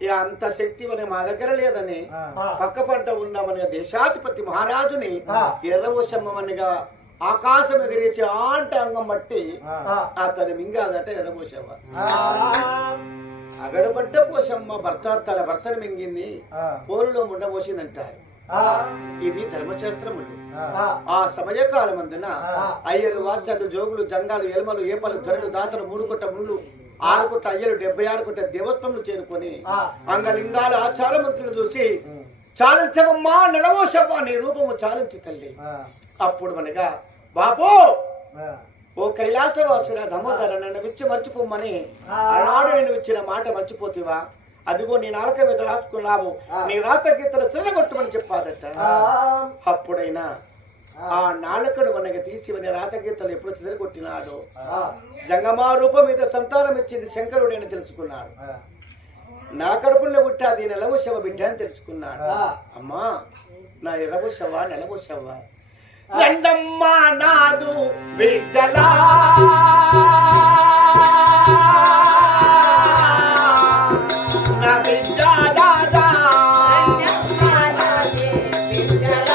ఇక అంత శక్తి మన మా దగ్గర లేదని. పక్క పంట ఉన్న దేశాధిపతి మహారాజుని ఆ. ఎర్రబోసమ్మనిగా ఆకాశం ఎగిరించి ఆంట అంగం బట్టి. అతని మింగాదట ఆ. అగడబడ్డ పోసమ్మ భర్త తన భర్తను మింగింది. పోరులో ముండబోసిందంటారు. ఇది ధర్మశాస్త్రములు ఆ. ఆ సమయకాలం అందున. అయ్యలు వాద్యాలు జోగులు జంగాలు ఎలమలు ఏపలు ధరలు దాతలు మూడు కొట్ట ముళ్ళు ఆరు కొట్ట అయ్యలు డెబ్బై ఆరు కొట్ట దేవస్థములు చేరుకొని. అంగలింగాల ఆచార మంత్రులు చూసి చాలించవమ్మా నిలవోసవ్వా నీ రూపము చాలించు తల్లి. అప్పుడు మనగా బాబు. ఓ కైలాసవాసుడా దమోదర నన్ను విచ్చి మర్చిపోమని ఆ. ఆనాడు నేను ఇచ్చిన మాట మర్చిపోతివా అదిగో నీ నాలుక మీద రాసుకున్నావు. నీ రాత గీతలు సిల్లగొట్టమని చెప్పాదట. అప్పుడైనా ఆ నాలుకడు మనకి తీసి మన రాత గీతలు ఎప్పుడు చెదరగొట్టినాడు. జంగమా రూపం మీద సంతానం ఇచ్చింది శంకరుడని తెలుసుకున్నాడు. నా కడుపులో పుట్టి అది నెలవశవ బిడ్డ అని తెలుసుకున్నాడు. అమ్మా నా ఎలవశవ నెలవశవ రెండమ్మా నాదు బిడ్డలా. నా బిడ్డ దాదా. ఎరగక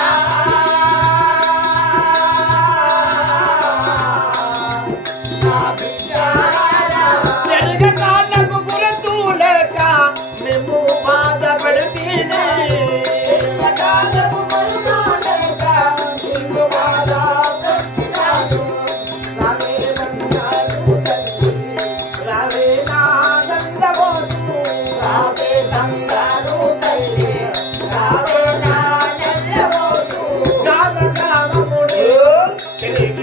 Thank you.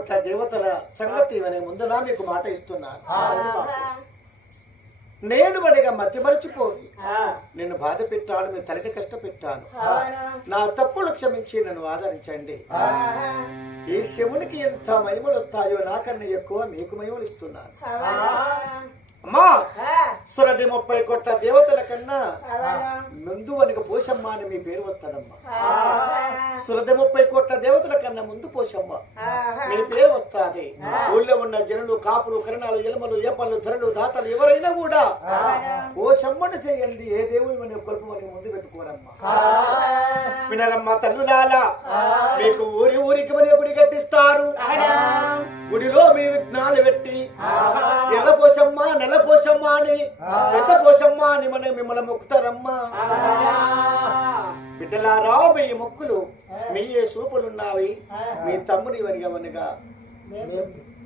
కోట్ల దేవతల సంగతి అనే ముందులా మీకు మాట ఇస్తున్నాను. నేను వడిగా మతి మరచిపోయి నిన్ను బాధ పెట్టాను మీ తల్లిని కష్టపెట్టాను నా తప్పులు క్షమించి నన్ను ఆదరించండి. ఈ శివునికి ఎంత మహిమలు వస్తాయో నాకన్నా ఎక్కువ మీకు మహిమలు ఇస్తున్నాను. అమ్మా! సురది ముప్పై కోట్ల దేవతల కన్నా ముందు వనక పోషమ్మ అని మీ పేరు వస్తాడమ్మా సురది ముప్పై కోట్ల దేవతల కన్నా ముందు పోషమ్మ. మీ పేరు వస్తాది. ఊళ్ళో ఉన్న జనులు కాపులు కరణాలు ఎలమలు ఏపలు ధరలు దాతలు ఎవరైనా కూడా ఓ సమ్మని చేయండి. ఏ దేవుని మన కొలుపుమని ముందు పెట్టుకోరమ్మా. వినరమ్మా తల్లులాల మీకు ఊరి ఊరికి మనే గుడి కట్టిస్తారు. గుడిలో మీ విఘ్నాలు పెట్టి ఎర్ర పోషమ్మ నెల అని పెద్ద పోషమ్మ అని మన మిమ్మల్ని మొక్కుతారమ్మా. బిడ్డలారా మీ మొక్కులు మీ ఏ సూపులున్నావి మీ తమ్ముని వనిగవనగా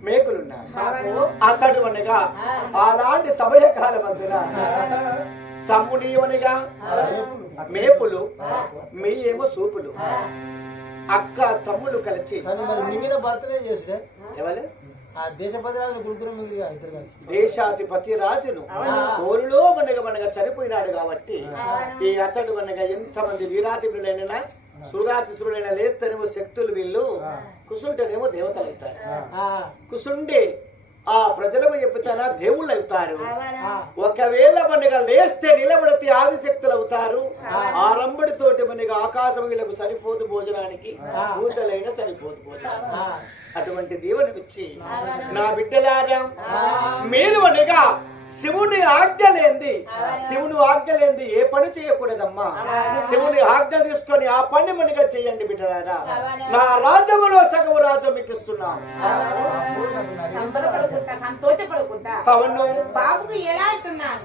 మేకులున్నాయి. అతడు అనగా అలాంటి సమయ కాలం మధ్యన తమ్ముని వనిగా మేపులు మీ ఏమో సూపులు. అక్క తమ్ముడు కలిసి మరి మిగిలిన బర్త్డే చేస్తే ఎవరు? దేశపతి రాజు గురుకులు మిగిలిగా ఇద్దరు కలిసి. దేశాధిపతి రాజును ఊరిలో మనగా మనగా చనిపోయినాడు కాబట్టి ఈ అతడు మనగా ఎంతమంది వీరాధిపులైన సూరాతిసురులైన లేస్తేనేమో శక్తులు వీళ్ళు కుసుంటేనేమో దేవతలు అవుతారు ఆ. కుసుండి ఆ ప్రజలకు చెప్తారా? దేవుళ్ళు అవుతారు. ఒకవేళ మనగా లేస్తే నిలబడితే ఆదిశక్తులు అవుతారు. ఆ రంబడితోటి మనగా ఆకాశం వీళ్ళకు సరిపోదు భోజనానికి. పూజలైన సరిపోదు భోజనానికి. ఆ. అటువంటి దీవెనమిచ్చి నా బిడ్డలారా మీరు అనగా శివుని ఆజ్ఞ లేంది శివుని ఆజ్ఞ లేంది ఏ పని చేయకూడదమ్మా? శివుని ఆజ్ఞ తీసుకొని ఆ పని మనగా చేయండి బిడ్డలారా. నా రాజ్యములో సగం రాజ్యం మీకు అవును. బాబుకు ఎలా అంటున్నాను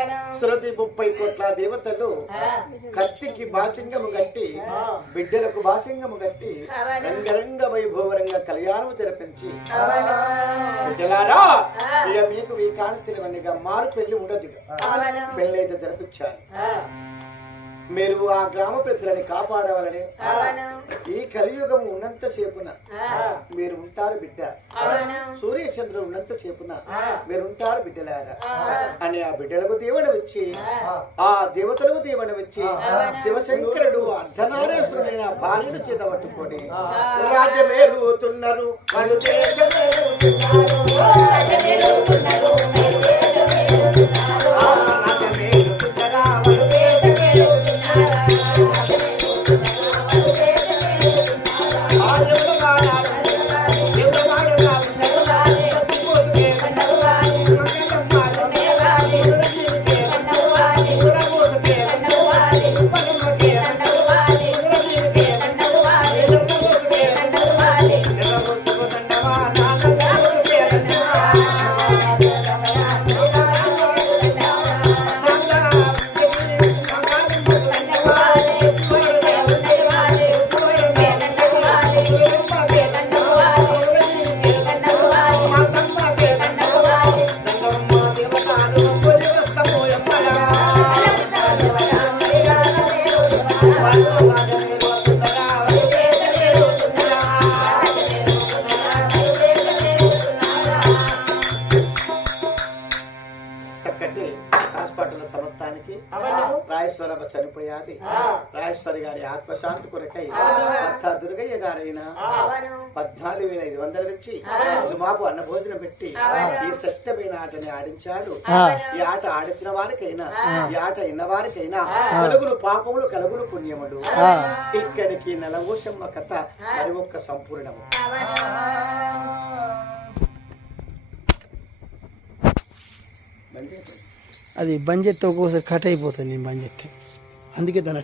అట్లా దేవతలు కత్తికి బాసింగము కట్టి బిడ్డలకు బాసింగము కట్టి రంగరంగ వైభవరంగా కళ్యాణము తెరపించి. బిడ్డలారా ఇక మీకు ఈ మారు పెళ్ళి ఉండదు పెళ్ళి అయితే తెరపించాలి. మీరు ఆ గ్రామ పెద్దలని కాపాడవాలని ఈ కలియుగం ఉన్నంత సేపున మీరు ఉంటారు బిడ్డ. సూర్యచంద్రుడు ఉన్నంత సేపున మీరు ఉంటారు బిడ్డలారా. అని ఆ బిడ్డలకు దేవుడు వచ్చి ఆ. దేవతలకు దేవుడు వచ్చి శివశంకరుడు అర్ధనారేశ్వరుడైన భార్యను చేత పట్టుకొని రాజ్యమేలుతున్నారు వాళ్ళు చనిపోయాది రాజేశ్వరి గారి ఆత్మశాంతి కొరకై భర్త దుర్గయ్య గారైన పద్నాలుగు వేల ఐదు వందలు వచ్చి మాపు అన్న భోజనం పెట్టి ఈ సత్యమైన ఆటని ఆడించాడు. ఈ ఆట ఆడించిన వారికైనా ఈ ఆట ఇన్న వారికైనా కలుగులు పాపములు కలుగులు పుణ్యములు. ఇక్కడికి నలవోషమ్మ కథ మరి ఒక్క సంపూర్ణము. అది చేస్తే ఒక్కోసారి కట్ అయిపోతుంది నేను చేస్తే అందుకే దాని